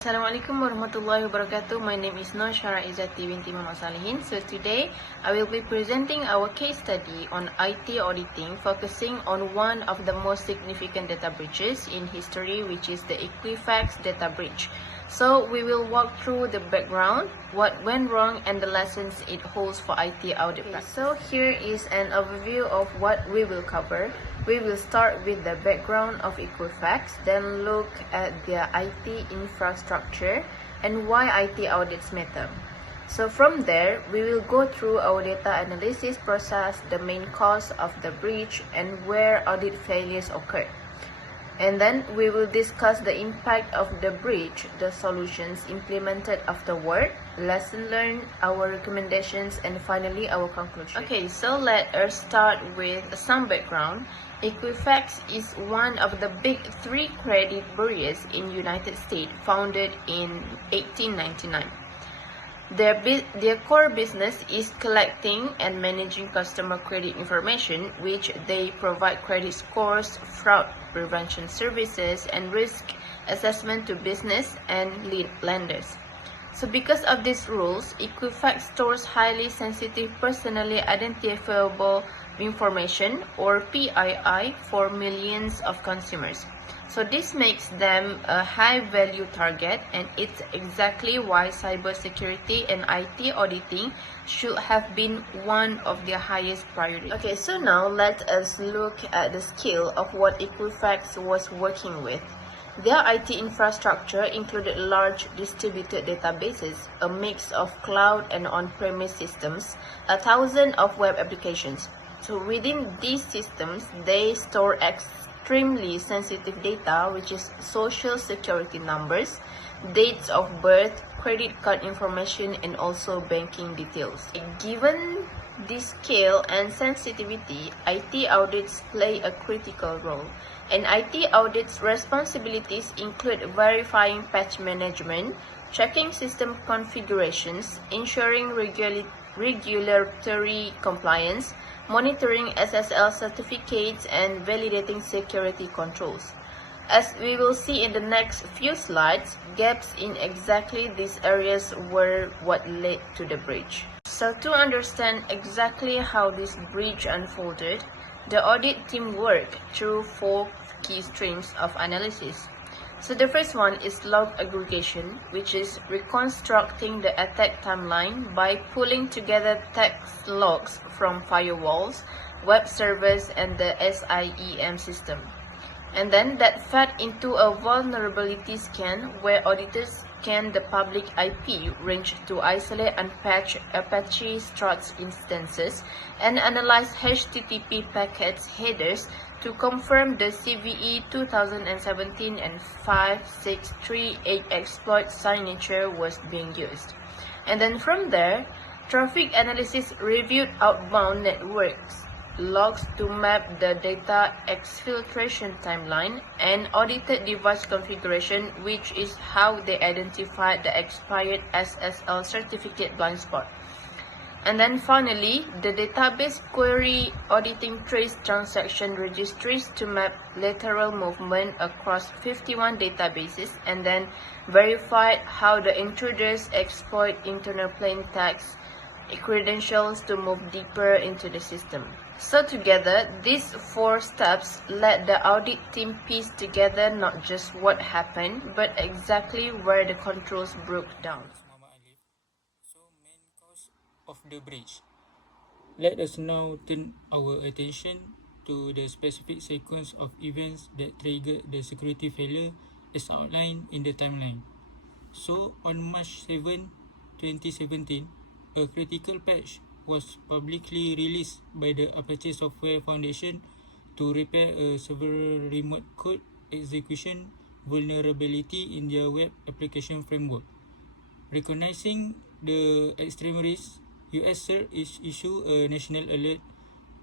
Assalamualaikum warahmatullahi wabarakatuh. My name is Nur Syara Izzati binti Muhammad Salihin. So today I will be presenting our case study on IT auditing, focusing on one of the most significant data breaches in history, which is the Equifax data breach. So we will walk through the background, what went wrong, and the lessons it holds for IT audit practice. So here is an overview of what we will cover. We will start with the background of Equifax, then look at their IT infrastructure and why IT audits matter. So from there, we will go through our data analysis process, the main cause of the breach, and where audit failures occur. And then we will discuss the impact of the breach, the solutions implemented afterward, lesson learned, our recommendations, and finally our conclusion. Okay, so let us start with some background. Equifax is one of the big three credit bureaus in United States, founded in 1899. Their core business is collecting and managing customer credit information, which they provide credit scores, fraud prevention services, and risk assessment to business and lenders. So because of these rules, Equifax stores highly sensitive personally identifiable information, or PII, for millions of consumers. So this makes them a high-value target, and it's exactly why cybersecurity and IT auditing should have been one of their highest priorities. Okay, so now let us look at the scale of what Equifax was working with. Their IT infrastructure included large distributed databases, a mix of cloud and on-premise systems, 1,000 of web applications. So within these systems, they store extremely sensitive data, which is social security numbers, dates of birth, credit card information, and also banking details. Given this scale and sensitivity, IT audits play a critical role. And IT audits responsibilities include verifying patch management, checking system configurations, ensuring regulatory compliance, monitoring SSL certificates, and validating security controls. As we will see in the next few slides, gaps in exactly these areas were what led to the breach. So to understand exactly how this breach unfolded, the audit team worked through 4 key streams of analysis. So the first one is log aggregation, which is reconstructing the attack timeline by pulling together text logs from firewalls, web servers, and the SIEM system. And then that fed into a vulnerability scan where auditors scanned the public IP range to isolate and patch Apache Struts instances and analyze HTTP packets headers to confirm the CVE 2017 and 5638 exploit signature was being used. And then from there, traffic analysis reviewed outbound networks logs to map the data exfiltration timeline, and audited device configuration, which is how they identified the expired SSL certificate blind spot. And then finally, the database query auditing traced transaction registries to map lateral movement across 51 databases, and then verified how the intruders exploit internal plain text credentials to move deeper into the system. So together, these 4 steps let the audit team piece together not just what happened, but exactly where the controls broke down. So, main cause of the breach. Let us now turn our attention to the specific sequence of events that triggered the security failure as outlined in the timeline. So, on March 7, 2017, a critical patch was publicly released by the Apache Software Foundation to repair a several remote code execution vulnerability in their web application framework. Recognizing the extreme risk, US CERT issued a national alert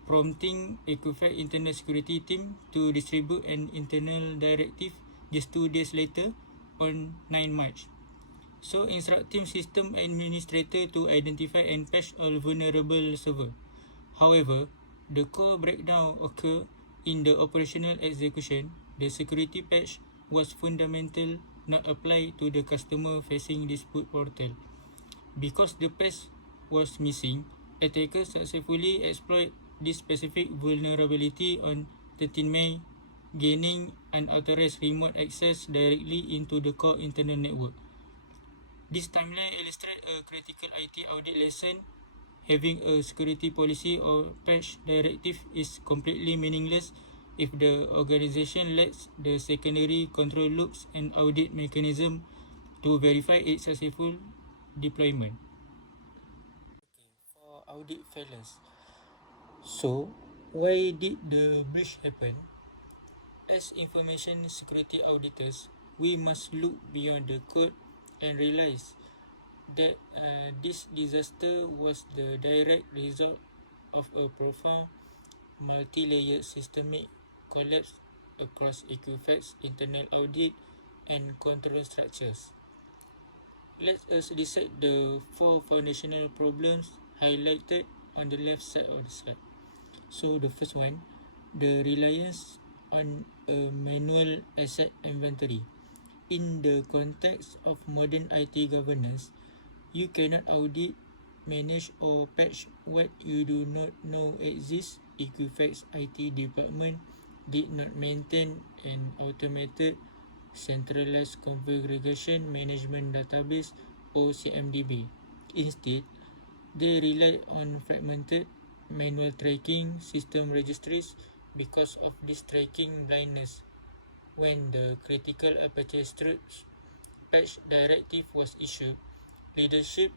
prompting Equifax internal security team to distribute an internal directive just 2 days later on 9 March. So instructing system administrator to identify and patch all vulnerable server. However, the core breakdown occurred in the operational execution. The security patch was fundamental not apply to the customer-facing dispute portal. Because the patch was missing, attackers successfully exploit this specific vulnerability on 13 May, gaining unauthorized remote access directly into the core internal network. This timeline illustrates a critical IT audit lesson. Having a security policy or patch directive is completely meaningless if the organization lacks the secondary control loops and audit mechanism to verify its successful deployment. Okay, for audit failures. So, why did the breach happen? As information security auditors, we must look beyond the code and realize that this disaster was the direct result of a profound multi-layered systemic collapse across Equifax internal audit and control structures. Let us dissect the four foundational problems highlighted on the left side of the slide. So the first one, the reliance on a manual asset inventory. In the context of modern IT governance, you cannot audit, manage or patch what you do not know exists. Equifax IT department did not maintain an automated centralized configuration management database or CMDB. Instead, they relied on fragmented manual tracking system registries. Because of this tracking blindness, when the critical aperture patch directive was issued, leadership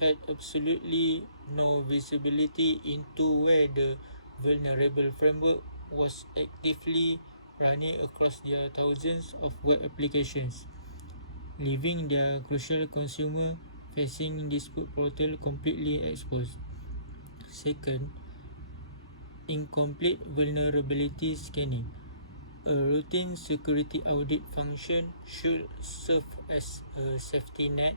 had absolutely no visibility into where the vulnerable framework was actively running across their thousands of web applications, leaving their crucial consumer facing dispute portal completely exposed. Second, incomplete vulnerability scanning. A routine security audit function should serve as a safety net.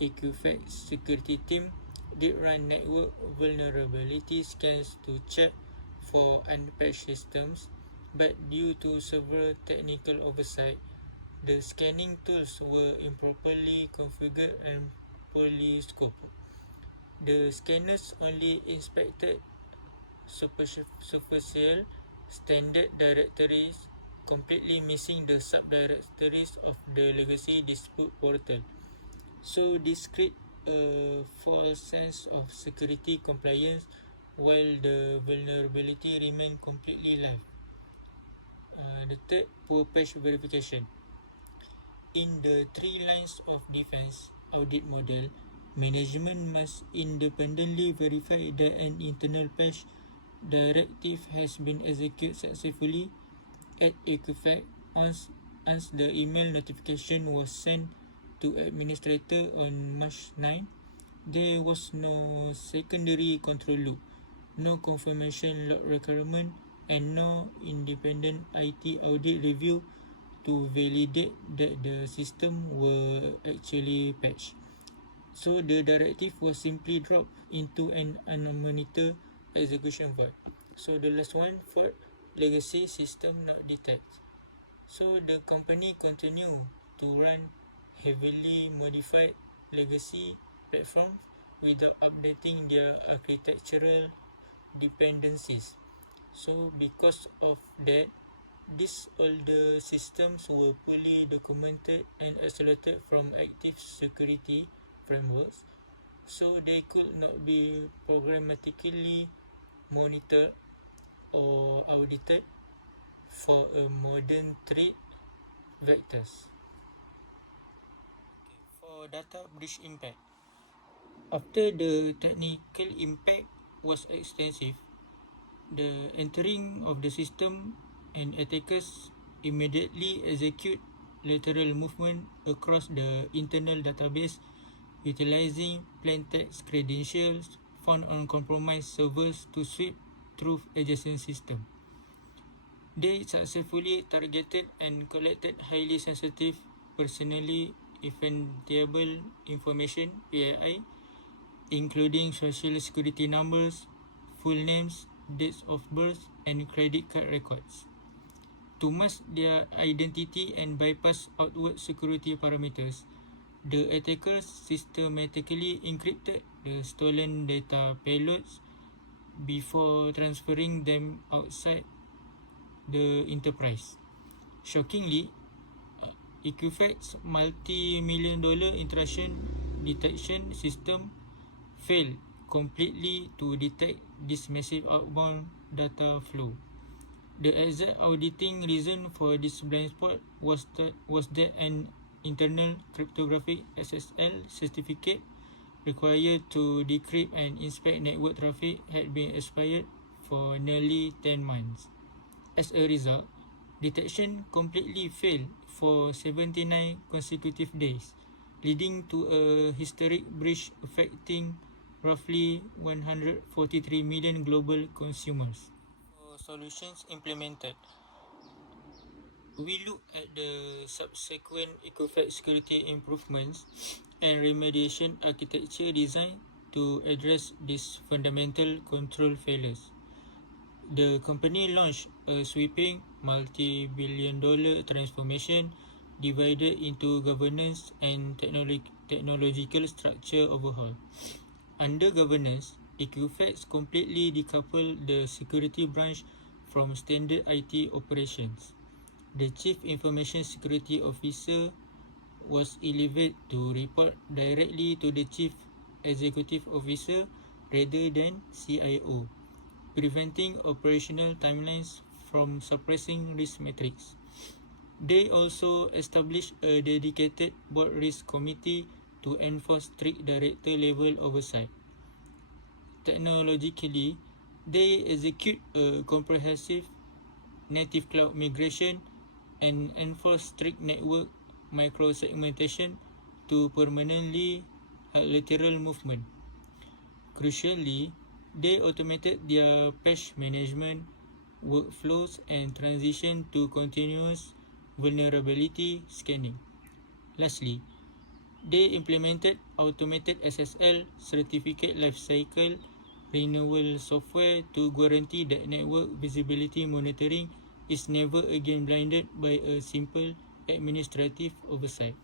Equifax security team did run network vulnerability scans to check for unpatched systems, but due to several technical oversight, the scanning tools were improperly configured and poorly scoped. The scanners only inspected superficial standard directories, completely missing the subdirectories of the legacy dispute portal. So this creates a false sense of security compliance while the vulnerability remains completely live. The third, poor patch verification. In the three lines of defense audit model, management must independently verify that an internal patch directive has been executed successfully. At Equifax, once the email notification was sent to administrator on March 9, there was no secondary control loop, no confirmation log requirement, and no independent IT audit review to validate that the system were actually patched. So the directive was simply dropped into an unmonitored execution void. So the last one, for legacy system not detect. So the company continue to run heavily modified legacy platforms without updating their architectural dependencies. So because of that, these older systems were poorly documented and isolated from active security frameworks, so they could not be programmatically monitored or audited for a modern threat vectors. Okay, for data breach impact. After the technical impact was extensive, the entering of the system and attackers immediately execute lateral movement across the internal database utilizing plaintext credentials found on compromised servers to sweep through adjacent system. They successfully targeted and collected highly sensitive, personally identifiable information (PII), including social security numbers, full names, dates of birth, and credit card records. To mask their identity and bypass outward security parameters, the attackers systematically encrypted the stolen data payloads before transferring them outside the enterprise. Shockingly, Equifax multi-million-dollar intrusion detection system failed completely to detect this massive outbound data flow. The exact auditing reason for this blind spot was that an internal cryptographic SSL certificate required to decrypt and inspect network traffic had been expired for nearly 10 months. As a result, detection completely failed for 79 consecutive days, leading to a historic breach affecting roughly 143 million global consumers. For solutions implemented, we look at the subsequent Equifax security improvements and remediation architecture design to address these fundamental control failures. The company launched a sweeping multi-billion-dollar transformation divided into governance and technological structure overhaul. Under governance, Equifax completely decoupled the security branch from standard IT operations. The Chief Information Security Officer was elevated to report directly to the Chief Executive Officer rather than CIO, preventing operational timelines from suppressing risk metrics. They also established a dedicated board risk committee to enforce strict director level oversight. Technologically, they execute a comprehensive native cloud migration and enforce strict network microsegmentation to permanently lateral movement. Crucially, they automated their patch management workflows and transition to continuous vulnerability scanning. Lastly, they implemented automated SSL certificate lifecycle renewal software to guarantee that network visibility monitoring is never again blinded by a simple administrative oversight.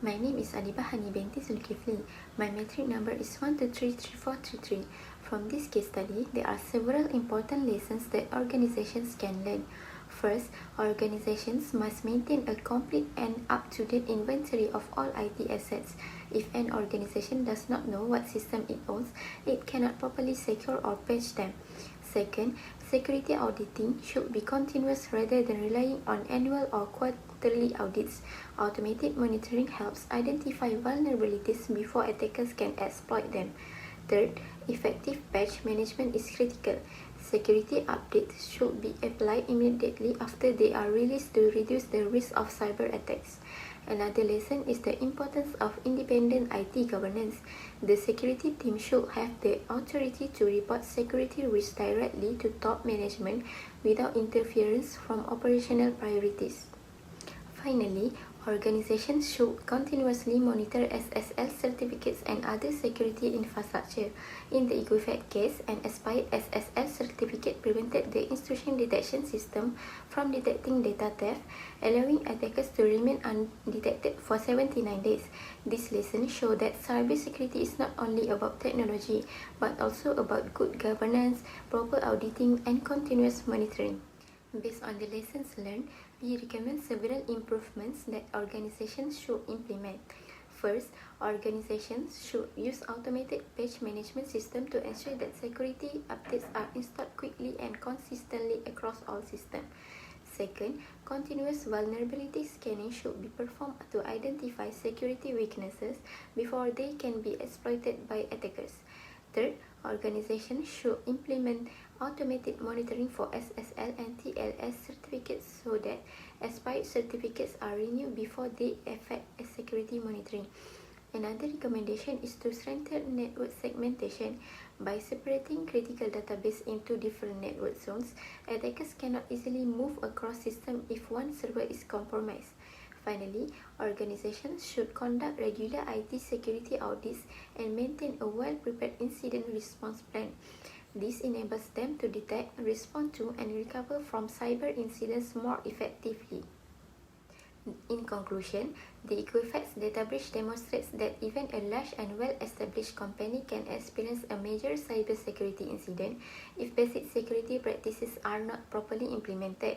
My name is Adibah Hanibenti Zulkifli. My metric number is 1233433. From this case study, there are several important lessons that organizations can learn. First, organizations must maintain a complete and up-to-date inventory of all IT assets. If an organization does not know what system it owns, it cannot properly secure or patch them. Second, security auditing should be continuous rather than relying on annual or quarterly audits. Automated monitoring helps identify vulnerabilities before attackers can exploit them. Third, effective patch management is critical. Security updates should be applied immediately after they are released to reduce the risk of cyber attacks. Another lesson is the importance of independent IT governance. The security team should have the authority to report security risks directly to top management without interference from operational priorities. Finally, organizations should continuously monitor SSL certificates and other security infrastructure. In the Equifax case, an expired SSL certificate prevented the intrusion detection system from detecting data theft, allowing attackers to remain undetected for 79 days. This lesson shows that cybersecurity is not only about technology, but also about good governance, proper auditing, and continuous monitoring. Based on the lessons learned, we recommend several improvements that organizations should implement. First, organizations should use automated patch management system to ensure that security updates are installed quickly and consistently across all systems. Second, continuous vulnerability scanning should be performed to identify security weaknesses before they can be exploited by attackers. Third, organizations should implement automated monitoring for SSL and TLS certificates so that expired certificates are renewed before they affect security monitoring. Another recommendation is to strengthen network segmentation. By separating critical database into different network zones, attackers cannot easily move across systems if one server is compromised. Finally, organizations should conduct regular IT security audits and maintain a well-prepared incident response plan. This enables them to detect, respond to, and recover from cyber incidents more effectively. In conclusion, the Equifax data breach demonstrates that even a large and well-established company can experience a major cybersecurity incident if basic security practices are not properly implemented.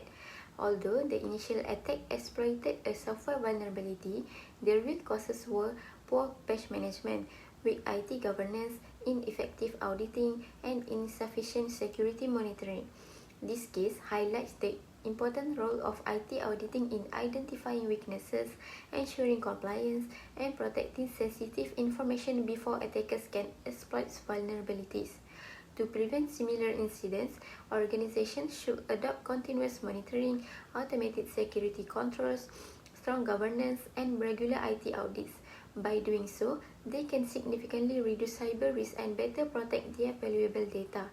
Although the initial attack exploited a software vulnerability, the real causes were poor patch management, weak IT governance, ineffective auditing, and insufficient security monitoring. This case highlights the important role of IT auditing in identifying weaknesses, ensuring compliance, and protecting sensitive information before attackers can exploit vulnerabilities. To prevent similar incidents, organizations should adopt continuous monitoring, automated security controls, strong governance, and regular IT audits. By doing so, they can significantly reduce cyber risk and better protect their valuable data.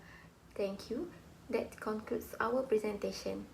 Thank you. That concludes our presentation.